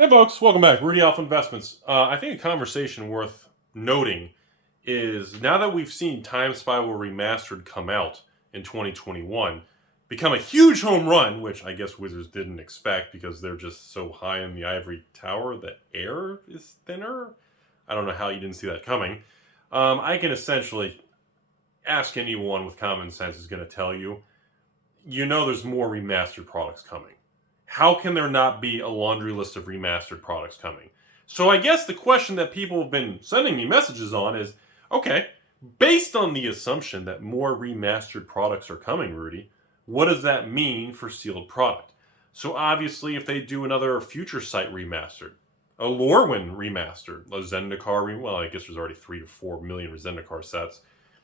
Hey folks, welcome back. Rudy Alpha Investments. I think a conversation worth noting is now that we've seen Time Spiral Remastered come out in 2021, become a huge home run, which I guess Wizards didn't expect because they're just so high in the ivory tower that air is thinner. I don't know how you didn't see that coming. I can essentially ask anyone with common sense is going to tell you, there's more remastered products coming. How can there not be a laundry list of remastered products coming? So I guess the question that people have been sending me messages on is, okay, based on the assumption that more remastered products are coming, Rudy, what does that mean for sealed product? So obviously if they do another Future Sight remastered, a Lorwyn remastered, a Zendikar, well, I guess there's already 3 to 4 million Zendikar sets,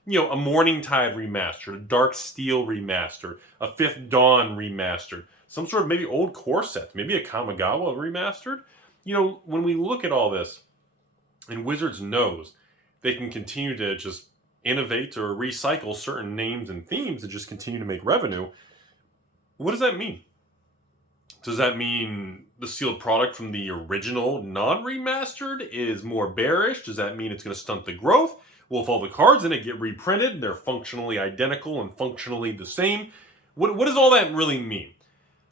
a Morningtide remastered, a Dark Steel remastered, a Fifth Dawn remastered, some sort of maybe old core set, maybe a Kamigawa remastered. When we look at all this, and Wizards knows they can continue to just innovate or recycle certain names and themes and just continue to make revenue, what does that mean? Does that mean the sealed product from the original non-remastered is more bearish? Does that mean it's going to stunt the growth? Well, if all the cards in it get reprinted and they're functionally identical and functionally the same, what does all that really mean?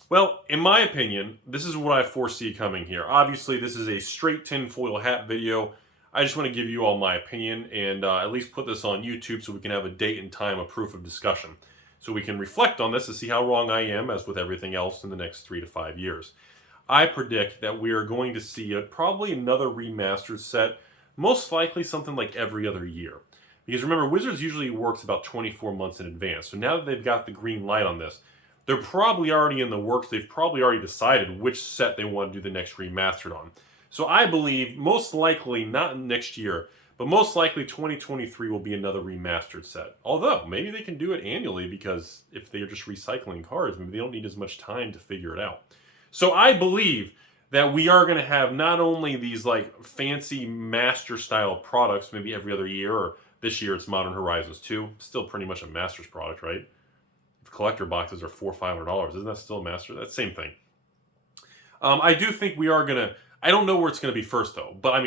Well, in my opinion, this is what I foresee coming here. Obviously, this is a straight tinfoil hat video. I just want to give you all my opinion and at least put this on YouTube so we can have a date and time of proof of discussion. So we can reflect on this to see how wrong I am, as with everything else, in the next 3 to 5 years. I predict that we are going to see probably another remastered set, most likely something like every other year. Because remember, Wizards usually works about 24 months in advance. So now that they've got the green light on this, they're probably already in the works. They've probably already decided which set they want to do the next remastered on. So I believe most likely, not next year, but most likely 2023 will be another remastered set. Although, maybe they can do it annually because if they're just recycling cards, maybe they don't need as much time to figure it out. So I believe that we are going to have not only these like fancy master style products maybe every other year, or this year it's Modern Horizons 2, still pretty much a master's product, right? Collector boxes are $400 or $500. Isn't that still a master? That's the same thing. I do think we are gonna. I don't know where it's gonna be first though. But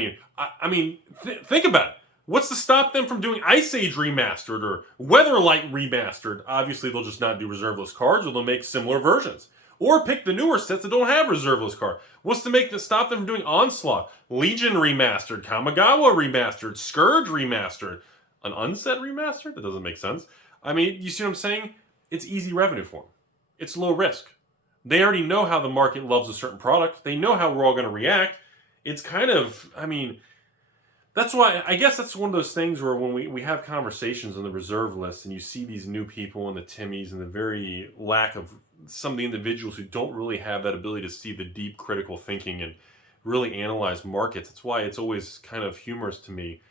think about it. What's to stop them from doing Ice Age remastered or Weatherlight remastered? Obviously, they'll just not do reserveless cards, or they'll make similar versions, or pick the newer sets that don't have reserveless card. What's to stop them from doing Onslaught, Legion remastered, Kamigawa remastered, Scourge remastered, an Unset remastered? That doesn't make sense. You see what I'm saying? It's easy revenue for them. It's low risk. They already know how the market loves a certain product. They know how we're all going to react. It's kind of, that's why, I guess that's one of those things where when we have conversations on the reserve list and you see these new people and the Timmies and the very lack of some of the individuals who don't really have that ability to see the deep critical thinking and really analyze markets. That's why it's always kind of humorous to me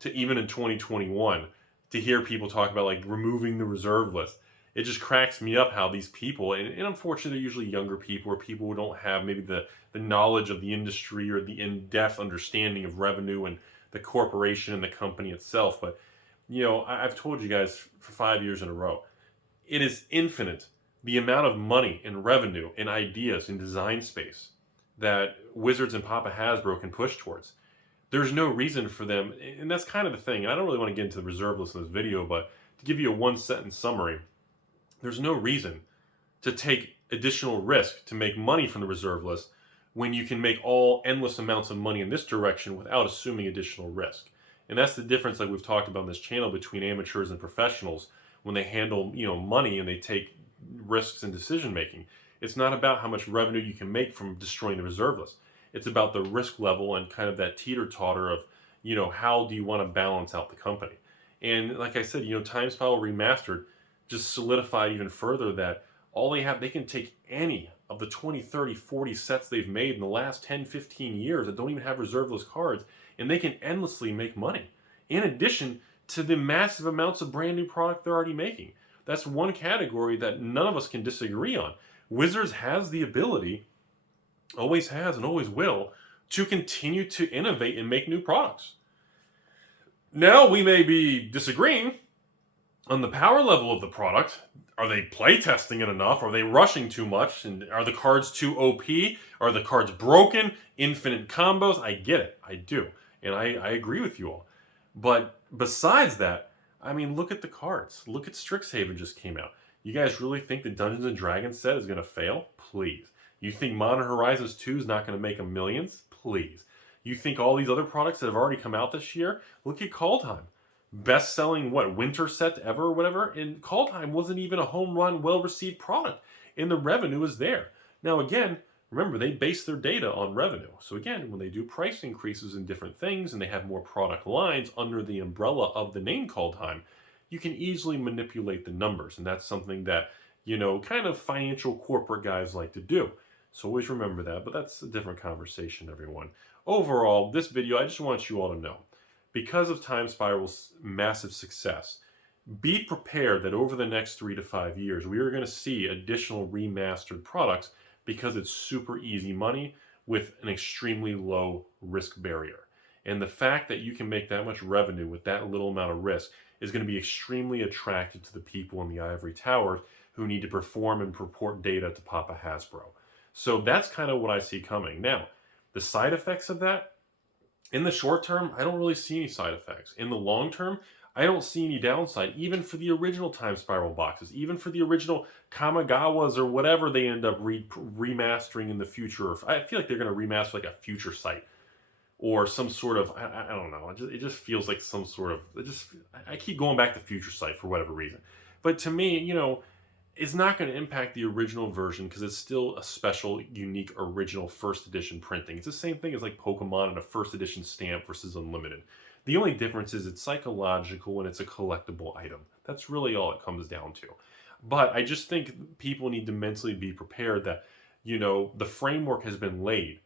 to even in 2021 to hear people talk about like removing the reserve list. It just cracks me up how these people, and unfortunately they're usually younger people or people who don't have maybe the knowledge of the industry or the in-depth understanding of revenue and the corporation and the company itself. But, I've told you guys for 5 years in a row, it is infinite the amount of money and revenue and ideas in design space that Wizards and Papa Hasbro can push towards. There's no reason for them, and that's kind of the thing. And I don't really want to get into the reserve list in this video, but to give you a one-sentence summary, there's no reason to take additional risk to make money from the reserve list when you can make all endless amounts of money in this direction without assuming additional risk. And that's the difference, like we've talked about on this channel, between amateurs and professionals when they handle, money and they take risks in decision making. It's not about how much revenue you can make from destroying the reserve list. It's about the risk level and kind of that teeter-totter of, how do you want to balance out the company? And like I said, Time Spiral Remastered just solidify even further that all they can take any of the 20, 30, 40 sets they've made in the last 10, 15 years that don't even have reserveless cards, and they can endlessly make money. In addition to the massive amounts of brand new product they're already making. That's one category that none of us can disagree on. Wizards has the ability, always has and always will, to continue to innovate and make new products. Now we may be disagreeing On the power level of the product, are they playtesting it enough? Are they rushing too much? And are the cards too OP? Are the cards broken? Infinite combos? I get it. I do. And I agree with you all. But besides that, I mean, look at the cards. Look at Strixhaven just came out. You guys really think the Dungeons and Dragons set is going to fail? Please. You think Modern Horizons 2 is not going to make them millions? Please. You think all these other products that have already come out this year? Look at Kaldheim. Best-selling, winter set ever or whatever? And Kaldheim wasn't even a home run, well-received product. And the revenue is there. Now, again, remember, they base their data on revenue. So again, when they do price increases in different things and they have more product lines under the umbrella of the name Kaldheim, you can easily manipulate the numbers. And that's something that, kind of financial corporate guys like to do. So always remember that, but that's a different conversation, everyone. Overall, this video, I just want you all to know, because of Time Spiral's massive success, be prepared that over the next 3 to 5 years, we are going to see additional remastered products because it's super easy money with an extremely low risk barrier. And the fact that you can make that much revenue with that little amount of risk is going to be extremely attractive to the people in the ivory towers who need to perform and report data to Papa Hasbro. So that's kind of what I see coming. Now, the side effects of that, in the short term, I don't really see any side effects. In the long term, I don't see any downside, even for the original Time Spiral boxes, even for the original Kamigawas or whatever they end up remastering in the future. I feel like they're going to remaster like a future site or some sort of, I don't know. It just feels like some sort of, I keep going back to future site for whatever reason. But to me, it's not going to impact the original version because it's still a special, unique, original first edition printing. It's the same thing as like Pokemon and a first edition stamp versus Unlimited. The only difference is it's psychological and it's a collectible item. That's really all it comes down to. But I just think people need to mentally be prepared that, the framework has been laid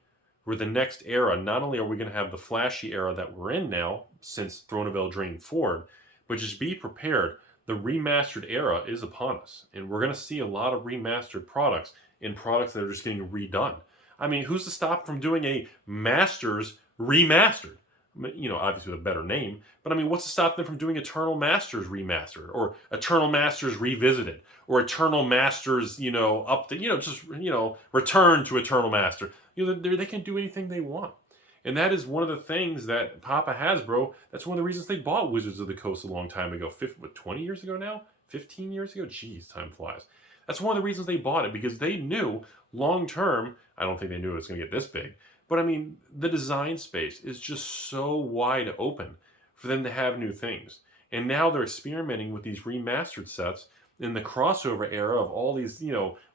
where the next era, not only are we going to have the flashy era that we're in now since Throne of Eldraine forward, but just be prepared. The remastered era is upon us, and we're going to see a lot of remastered products and products that are just getting redone. I mean, who's to stop from doing a Masters remastered? Obviously with a better name, but I mean, what's to stop them from doing Eternal Masters remastered, or Eternal Masters revisited, or Eternal Masters, return to Eternal Master. They can do anything they want. And that is one of the things that Papa Hasbro, that's one of the reasons they bought Wizards of the Coast a long time ago. 20 years ago now? 15 years ago? Jeez, time flies. That's one of the reasons they bought it, because they knew long term, I don't think they knew it was going to get this big, but I mean, the design space is just so wide open for them to have new things. And now they're experimenting with these remastered sets in the crossover era of all these,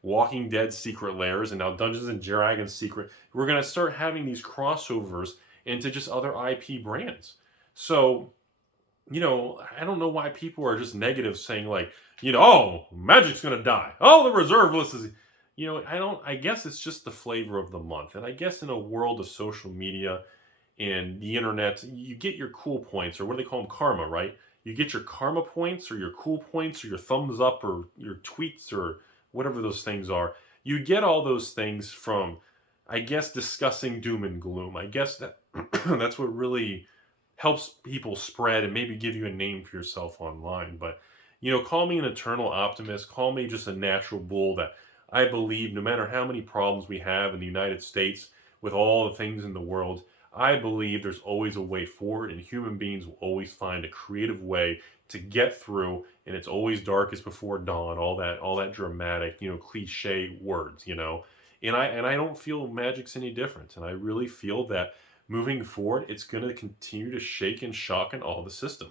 Walking Dead secret lairs and now Dungeons and Dragons secret. We're going to start having these crossovers into just other IP brands. So, I don't know why people are just negative saying like, oh, Magic's going to die. Oh, the reserve list is, I guess it's just the flavor of the month. And I guess in a world of social media and the internet, you get your cool points, or what do they call them? Karma, right? You get your karma points or your cool points or your thumbs up or your tweets or whatever those things are. You get all those things from, I guess, discussing doom and gloom. I guess that that's what really helps people spread and maybe give you a name for yourself online. But, call me an eternal optimist. Call me just a natural bull that I believe no matter how many problems we have in the United States with all the things in the world, I believe there's always a way forward, and human beings will always find a creative way to get through, and it's always darkest before dawn, all that dramatic, cliche words, And I don't feel Magic's any different, and I really feel that moving forward, it's going to continue to shake and shock in all the system.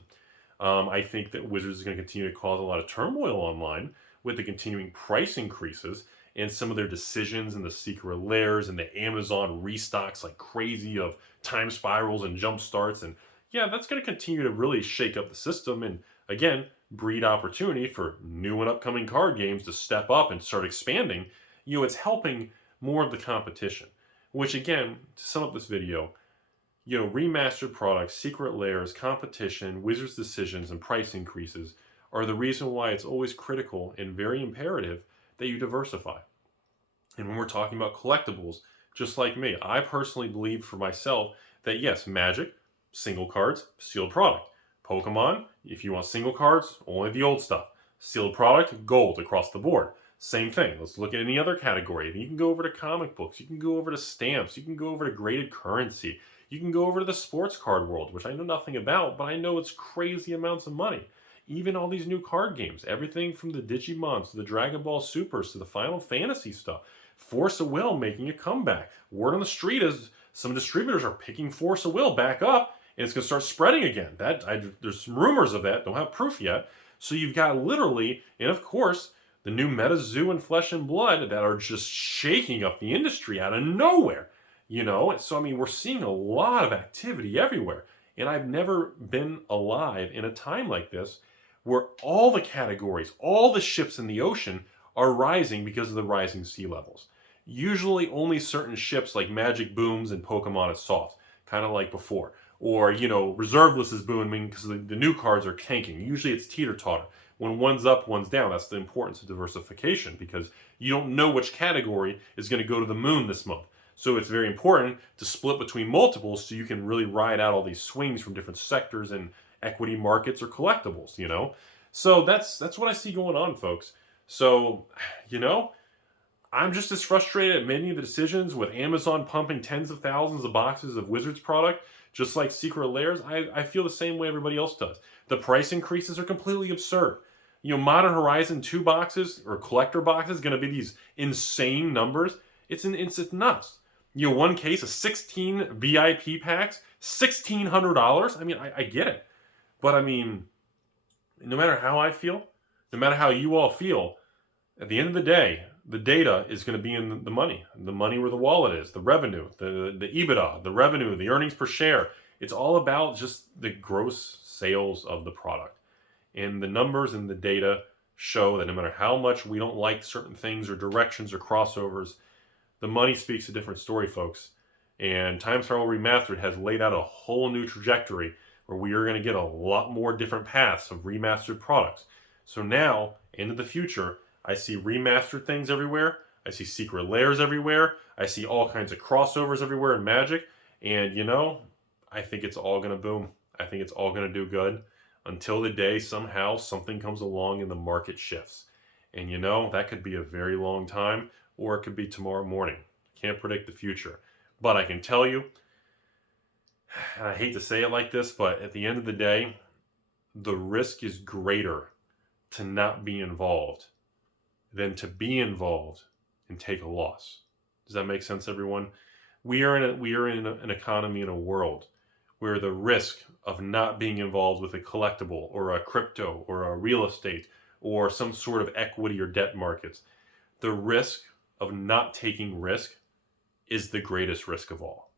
I think that Wizards is going to continue to cause a lot of turmoil online with the continuing price increases and some of their decisions and the secret lairs and the Amazon restocks like crazy of time spirals and jump starts. And yeah, that's going to continue to really shake up the system and, again, breed opportunity for new and upcoming card games to step up and start expanding. It's helping more of the competition, which, again, to sum up this video, remastered products, secret lairs, competition, Wizards decisions, and price increases are the reason why it's always critical and very imperative that you diversify. And when we're talking about collectibles, just like me, I personally believe for myself that yes, Magic, single cards, sealed product. Pokemon, if you want single cards, only the old stuff. Sealed product, gold across the board. Same thing. Let's look at any other category. You can go over to comic books. You can go over to stamps. You can go over to graded currency. You can go over to the sports card world, which I know nothing about, but I know it's crazy amounts of money. Even all these new card games, everything from the Digimons to the Dragon Ball Supers to the Final Fantasy stuff. Force of Will making a comeback. Word on the street is some distributors are picking Force of Will back up, and it's going to start spreading again. There's some rumors of that. Don't have proof yet. So you've got literally, and of course, the new Meta Zoo and Flesh and Blood that are just shaking up the industry out of nowhere. You know, so I mean, we're seeing a lot of activity everywhere. And I've never been alive in a time like this where all the categories, all the ships in the ocean are rising because of the rising sea levels. Usually only certain ships like Magic booms and Pokemon is soft, kind of like before. Or, you know, Reserveless is booming because the new cards are tanking. Usually it's teeter-totter. When one's up, one's down. That's the importance of diversification because you don't know which category is going to go to the moon this month. So it's very important to split between multiples so you can really ride out all these swings from different sectors and equity markets or collectibles, you know? So that's what I see going on, folks. So, you know, I'm just as frustrated at many of the decisions with Amazon pumping tens of thousands of boxes of Wizards product, just like Secret Lairs. I feel the same way everybody else does. The price increases are completely absurd. You know, Modern Horizon 2 boxes or collector boxes going to be these insane numbers. It's nuts. You know, one case of 16 VIP packs, $1,600. I mean, I get it. But I mean, no matter how I feel, no matter how you all feel, at the end of the day, the data is going to be in the money. The money where the wallet is, the revenue, the EBITDA, the revenue, the earnings per share. It's all about just the gross sales of the product. And the numbers and the data show that no matter how much we don't like certain things or directions or crossovers, the money speaks a different story, folks. And Time Spiral Remastered has laid out a whole new trajectory where we are going to get a lot more different paths of remastered products. So now, into the future, I see remastered things everywhere. I see Secret Lairs everywhere. I see all kinds of crossovers everywhere in Magic. And, you know, I think it's all going to boom. I think it's all going to do good until the day somehow something comes along and the market shifts. And, you know, that could be a very long time, or it could be tomorrow morning. Can't predict the future. But I can tell you, and I hate to say it like this, but at the end of the day, the risk is greater to not be involved than to be involved and take a loss. Does that make sense, everyone? We are in an economy, in a world where the risk of not being involved with a collectible or a crypto or a real estate or some sort of equity or debt markets, the risk of not taking risk is the greatest risk of all.